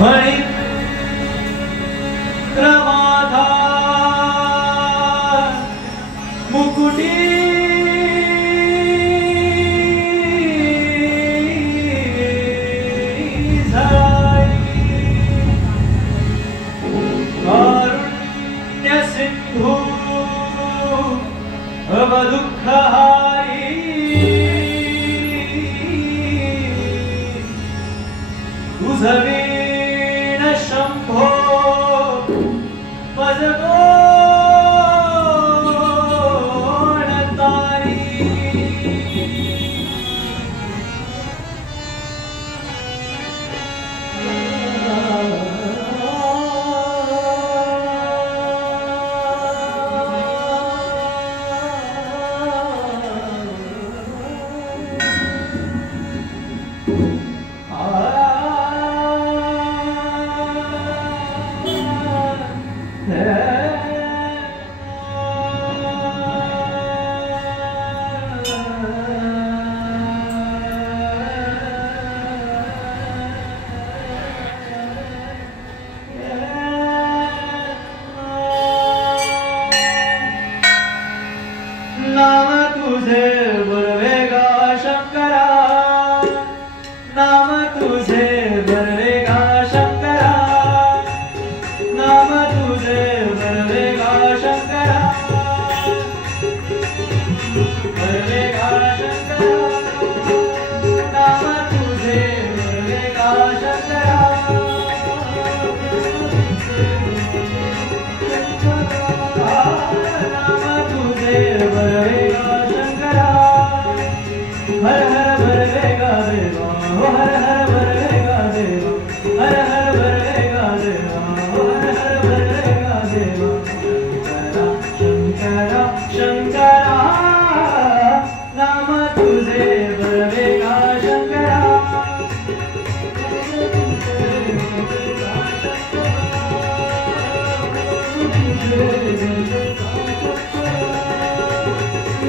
हरि क्रमाधा मुकुटी कारुण्य सिंधु अवदुःखहारी तुझवीण शंभो मजगोण तारी नाम तुझे बरवेगा शंकरा, नाम तुझे बरवेगा शंकरा, नाम तुझे बरवेगा शंकरा, बरवेगा शंकरा, नाम तुझे बरवेगा शंकरा, नाम तुझे बरवेगा शंकरा, हर हर बरवेगा देवा, हर हर बरवेगा देवा, हर हर बरवेगा देवा, हर हर बरवेगा देवा, शंकरा शंकरा नाम तुझे बरवेगा शंकरा,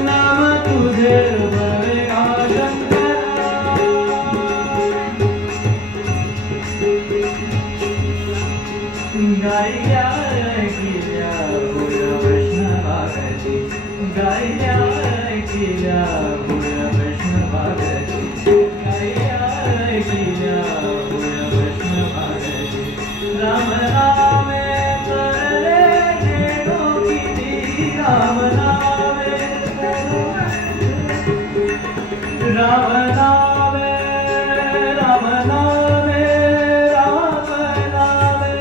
नाम तुझे बरवेगा शंकरा। गायल्या ऐकिल्या गुण वैष्णवाची, गायल्या ऐकिल्या गुण वैष्णवाची, गायल्या ऐकिल्या गुण वैष्णवाची, राम नामे करले गेलो किती, राम नामे, राम नामे, राम नामे, राम नामे,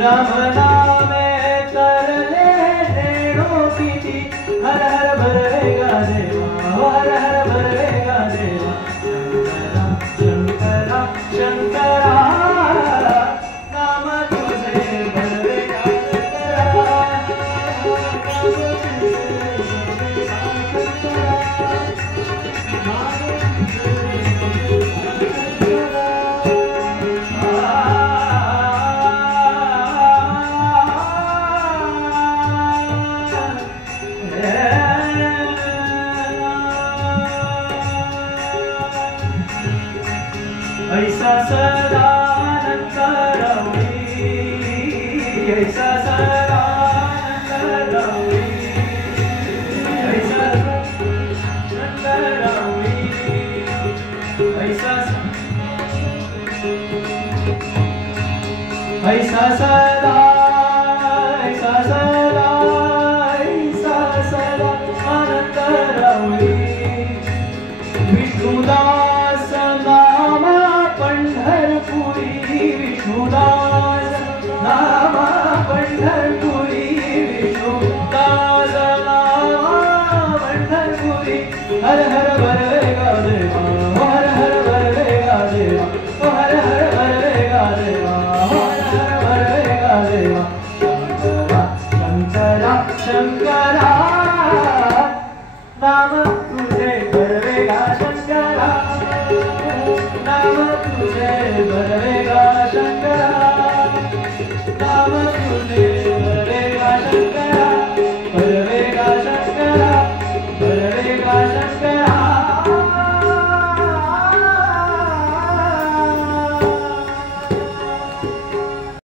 राम नामे तरले देणो किती, हर हर बरवेगा देवा, हर हर बरवेगा देवा, शंकरा शंकरा नाम तुझे बरवेगा ऐसा सदानंद रवि, ऐसा सदानंद रवि, ऐसा सदानंद रवि, ऐसा सदा, ऐसा सदा, ऐसा सदा आनंद रवि, विष्णुदास नाम पंढरपुरी, विष्णुदास नाम पंढरपुरी, विष्णुदास नाम पंढरपुरी, हर हर बरवेगा देवा, हर हर बरवेगा देवा, हर हर बरवेगा देवा, हर हर बरवेगा देवा, शंकरा शंकरा शंकरा नाम